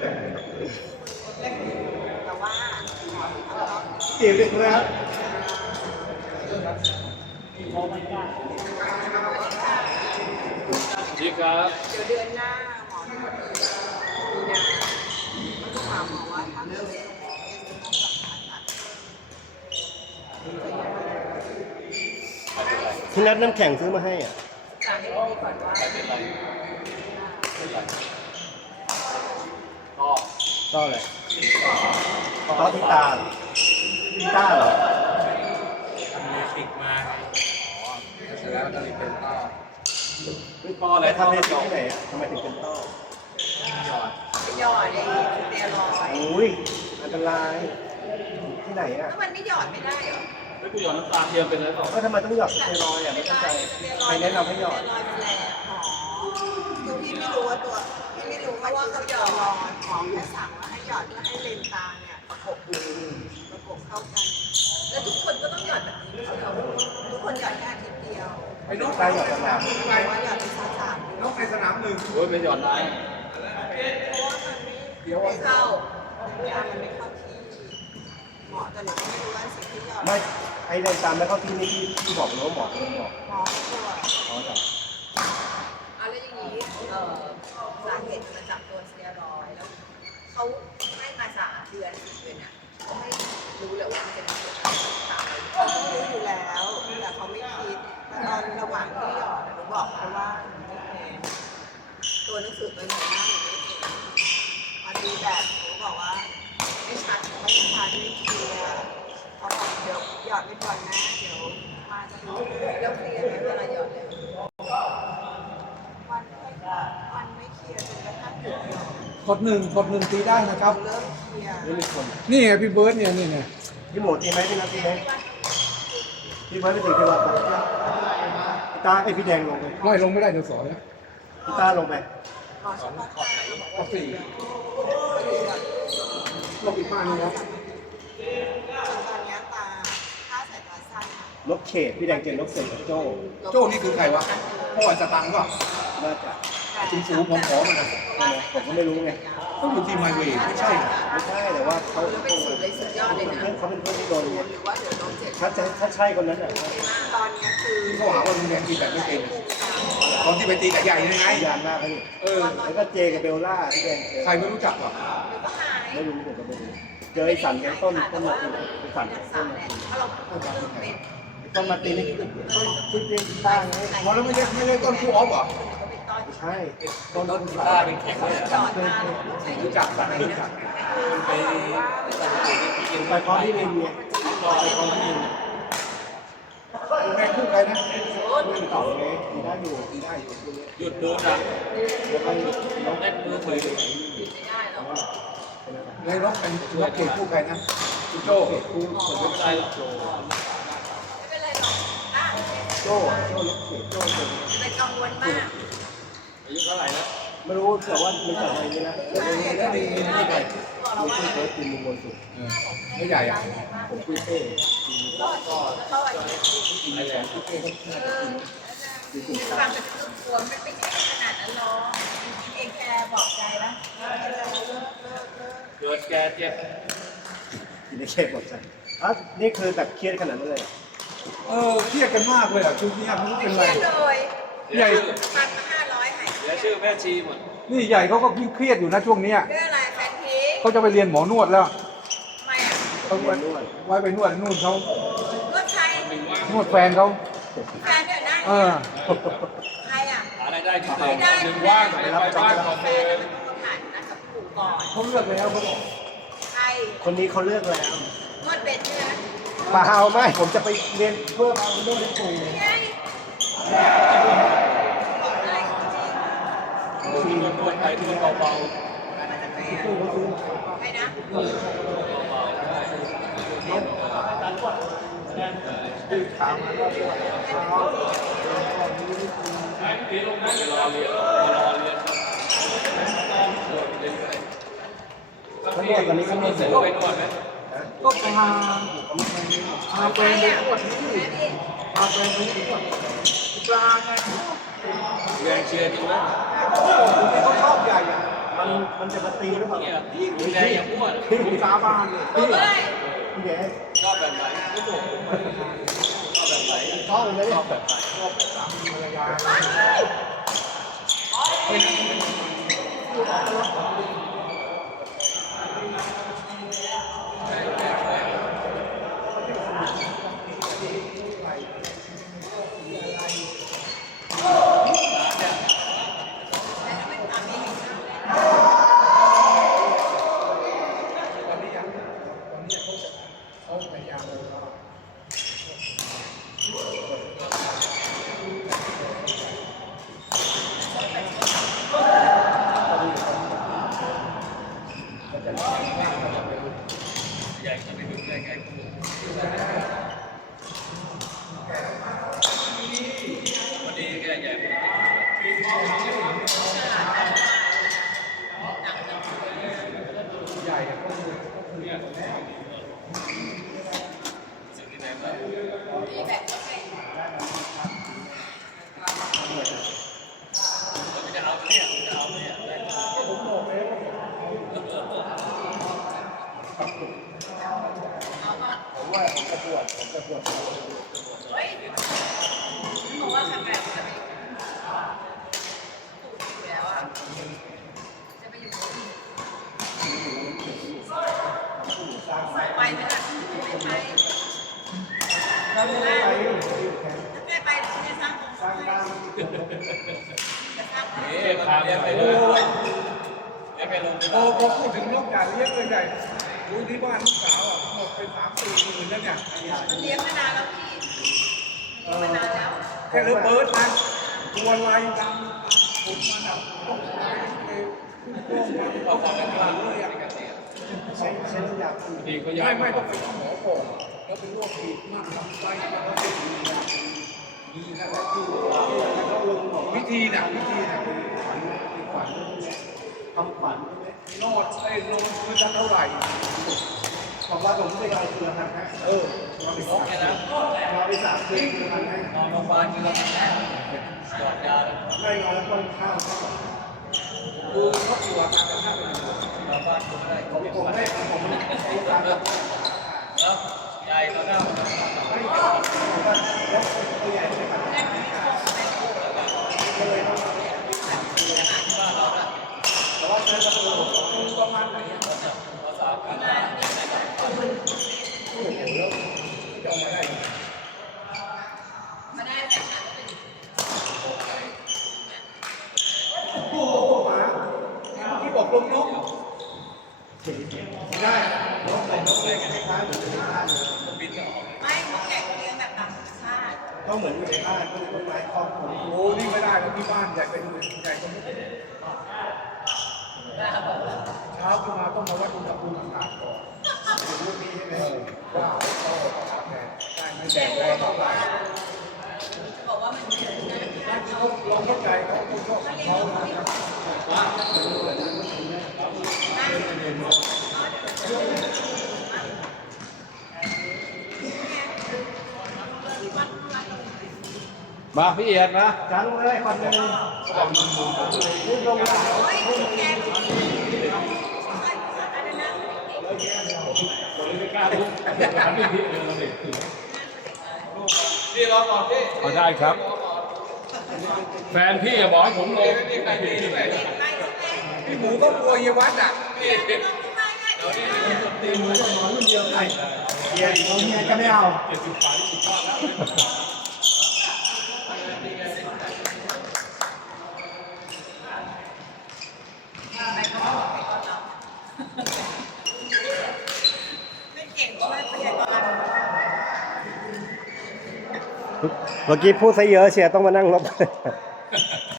แต่ว่าเก็บเลยครับดีครับเดี๋ยวเดือนหน้าหมอจะมาดูมีนาก็จะถามหมอว่าถ้าเกิดเป็นต้องผ่าตัดที่นัดน้ำแข็งซื้อมาให้อะจะให้ดีก่อนว่า ไม่เป็นไรไม่เป็นไรก็ ก็อะไรก็ที่ตาที่ตาเหรอทำเลสิกมาเสร็จแล้วก็เลยเป็นต้อต้ออะไรแต่ต้อทำเลกระสิจกกที่ไหนอะทำไมถึงเป็นต้อหยอดไปหยอดไอ้สเตียรอยด์อุ้ยอันตรายที่ไหนอะแล้วมันไม่หยอดไม่ได้เหรอไม่กูหยอดน้ำตาเทียมเป็นอะไรเปล่าก็ทำไมต้องหยอดสเตียรอยด์อะไม่เข้าใจใครแนะนำให้หยอดสเตียรอยด์เป็นแรงหมอคือพี่ไม่รู้ว่าตัวพี่ไม่รู้เพราะว่าเขาหยอดหมอแค่สั่งว่าใหยอดเพื่อให้เลนตาเนี่ยประกบประกบเข้ากัน แล้วทุกคนก็ต้องหยอดแบบนี้ไม่ใช่เหรอทุกคนหยอดแค่อาทิตย์เดียวไปนกได้หยอดสนามเพราะว่าหยอดเป็นสามสามนกในสนามหนึ่งโอ้ยไม่หยอดได้เพราะว่ามันไม่ไม่เข้าสัญญาณมันไม่เข้าที่เหมอแต่หนูก็ไม่รู้ว่าสิ่งที่หยอดไม่ไอ้ในตามแล้วเขาที่นี่ที่ที่บอกเลยว่าหมอไม่บอกหมอเขาตรวอ๋อแต่อะไรอย่างนี้เอ่อสาเหตุมาจากตัวสเตียรอยแล้วเขา เดือนสี่เดือนเนี่ยเขาไม่รู้เลยว่ามันจะมีผลตามเขารู้อยู่แล้วแต่เขาไม่คิดตอนระหว่างที่หยอดหนูบอกเขาว่าตัวหนังสือตัวไหนบ้างหนูไม่เห็นมาดูแบบหนูบอกว่าไม่ชัดไม่ชัดไม่เคลียร์เขาบอกเดี๋ยวหยอดไปก่อนนะเดี๋ยวมาจะดูแล้วเคลียร์ไหมเวลาหยอดเลยวันไม่วันไม่เคลียร์จนกระทั่งถึงเรากดหนึ่งกดหนึ่งตีได้นะครับ เริ่ม นี่มีคนนี่ไงพี่เบิร์ดเนี่ยนี่ไงพี่หมูตีไหมพี่นัทตีไหมพี่เบิร์ดไม่ตีพี่รอดพี่ตาไอ้พี่แดงลงไปไล่ลงไม่ได้เดี๋ยวสอนนะพี่ตาลงไปหมอเฉพาะทางบอกก็ว่าสี่ลงอีกมากนึงครับจนตอนนี้ตาค่าสายตาสั้นค่ะลบเขตพี่แดงเจนลบเศษโจ้โจ้นี่คือใครวะพ่อสตังค์ป่ะน่าจะสูงสูงผอมผอมๆมันนะผมก็ไม่รู้ไง ต้องอยู่ทีมไมเวย์ไม่ใช่เหรอไม่ใช่แต่ว่าเขาแล้วเป็นสุดเลยสุดยอดเลยนะเขาเป็นคนที่โดนหรือว่าเดี๋ยวโดนเจ็บถ้าจะถ้าใช่คนนั้นอะตอนนี้คือที่เขาหาว่าลุงแดงตีแบบไม่เป็นตอนที่ไปตีกับใหญ่ยังไงยานมากเลยเออแล้วก็เจกับเบลล่าพี่แดงเจอใครไม่รู้จักหรอกก็หายไม่รู้ผมก็ไม่รู้เจอไอ้สันแกต้นต้นมาตีไอ้สันรักต้ษานมาแหละตีถ้าเราเริ่มเป็นต้นมาตีนี่ต้นคิดเรื่องตั้งไงพอแล้วไม่ใช่ไม่ใช่ต้นคู่ออฟเหรอก็เป็นต้น ใช่ต้นต้ต้นนกีตาร์เป็นแข็งเลยหยอดมาใช้รู้จักสักไม่รู้จักไปไปพร้อมที่มีเมียไปพร้อมที่มีลุงแดงคู่ใครนะมีต่อไงมีได้อยู่ตีได้อยู่หยุดบูธอะแล้วก็ต้องเล่นมือถือไม่ได้หรอกในนกเป็นนกเขตคู่ใครนะพี่โจ้คู่ผมไม่ได้หรอกโจไม่เป็นไรหรอกอะโจ้โจ้ลบเขตโจ้เป็นไม่กังวลมาก อายุเท่าไหร่แล้วไม่รู้แต่ว่ามันจะอะไรนี่นะดีนะดีนะดีไปมีชื่อโค้ชทีมมงคลสุดเออไม่ใหญ่อะผมคุยเต้ก็ก็เข้าอายุไอ้แหลมพี่เก้ก็น่าจะกินทีมกลุ่มคือความเป็นคือกลัวไม่เป็นขนาดนั้นหรอกเองแค่บอกใจแล้วเลิกเลิกเลิกเลิกเกิดแกเจ็บทีในเขตหมดใจอะนี่คือแบบเครียดขนาดนั้นเลยเออเครียดกันมากเลยอะชุดนี้ไม่รู้ไม่เป็นเคไรรียดเลยใหญ่ ชื่อแม่ชีหมดนี่ใหญ่เขาก็เครียดอยู่นะช่วงเนี้ยเรื่องอะไรแฟนพีคเขาจะไปเรียนหมอนวดแล้วทำไมอะเขาไว้ไว้ไปนวดนู่นเขารถใครนวดแฟนเขาแฟนเนี่ยได้เออใครอะหารายได้ที่ไหนไม่ได้หนึ่งไม่ว่างได้ไปรับบ้านของแฟเธนอมันต้องผ่านนัดกับปู่ก่อนเขาเลือกแล้วเขาบอกใครคนนี้เขาเลือกแล้วนวดเป็นใช่ไหมเปล่าไม่ผมจะไปเรียนเพื่อเอาเรื่องให้ปู่ ไงอะไรจริง ที มันคนไทยที่มันเบามาจากไหนะปู่เขาซื้อใครนะคือถามมาว่าๆรอเรียนรอเรียนเขานวดตอนนี้เขานวดเสร็จก็ไปนวดไหมก็พาพาแฟใครนไปอะนวดที่แฟนพี่พาแฟนไปนวดปลาไงแรงเชียร์จริงไหม โอ้โหคนนี้เขาชอบใหญ่อะไมันมันจะมาตีหรือเปล่าเนี่ยพี่คุณแดงอย่าพูดพี่ผมสาบานเลยเฮ้พี่ยพี่แกชอบแบบไหนไม่ถูกชอบแบบไหนชอบเลยชอบแบบไหนชอบสามีภรรยาตอนนี้ยังตอนนี้เขาจะเขาพยายามเลยว่าก็จะว่าว่าจะไปดู ใหญ่จะไปดูได้ไงคุณวันนี้แกใหญ่กว่า ใหญ่ก็คือก็คือ สิ่งที่ไหนบ้าง มีแบบก็ไม่ เอาเนี่ยจะเอาเนี่ยผมบอกเลยว่าเอามาผมว่าผมจะปวดผมจะปวดเฮ้ยบอกว่าทำแบบจะไปถูกอยู่แล้วอะไปอยู่ที่ไปไหมล่ะไม่ไป เราไม่ได้ไป ถ้าแกไปจะไม่สร้าง สร้างบ้าน จะสร้าง เอ๊ะพาเรียนไปเลยเรียนไปลงพอพอพูดถึงนกใหญ่เลี้ยงเลยใหญ่ดูที่บ้านลูกสาวอะหมดไปสามสี่หมื่นแล้วเนี่ยมันเลี้ยงมานานแล้วพี่เลี้ยงมานานแล้วแค่เลือเบิร์ดนะตัวลายดำผมมันอะต้องลายไปพุ่งมันเขาทำเป็นหลังเลยอะใช้ใช้น้ำยาปูดีก็ไม่ย้ายไม่ต้องไปหาหมอก่อนแล้วไปลวกผิดมากลำไส้แล้วก็เป็น วิธีนะวิธีนะฝันฝันคำฝันนอดไอ้ลงคือจะเท่าไหร่บอกว่าผมไม่เอาเกลือพันนะเออเราไปสากมค่นั้นเราไปสามเกลือพันนะนอนโรงพยาบาลกินล้วแน่หยอดยาแล้วไม่งอนแล้วต้นข้าวเขาอกดูเขาปวดนะแต่ถ้าเป็นมาบ้านคุณได้ผมผมให้ผมใช้ตามแบบแล้วใหญ่ก็ได้ไม่ผมก็ยกตัวใหญ่ไปขนาดนั้นก็เลยต้องแต่ว่าใช้ประตูดูประมาณไหนอะภาษาการโอ้โหแล้วจะออกมาได้มา ได้แต่งานเป็นโอ้โหหมาที่บอกลงนกเลยกันในบ้านเหมือนในบ้านเลยบินก็ออกไม่นกแก่ ก็เหมือนอยู่ในบ้านก็เลยต้นไม้ครอบผมโอ้นี่ไม่ได้แล้วที่บ้านใหญ่เป็นใหญ่กว่านี้เช้าขึ้นมาต้องมาวัดอุณหภูมิอากาศก่อนถึงลูกนี้ใช่ไหมว่าเราตากแดดได้ไม่แดดแรงเท่าไหร่จะบอกว่ามันเยอะนะถ้าเขาเราเข้าใจเขาเขาชอบเขานะครับ มาพี่เอียดมาจานลงเลยคนหนึ่งนี่ลงมาเฮ้ยนกแก่ที่นี่อะไรนะพี่รอก่อนพี่เอาได้ครับ แฟนพี่อย่าบอกให้ผมลงพี่หมูก็กลัวเยวัดอะเลี้ยงนกที่บ้านง่ายตีมือจะนอนรุ่นเดียวกันเมียเขาเมียจะไม่เอา เมื่อกี้พูดซะเยอะเชียร์ต้องมานั่งลบ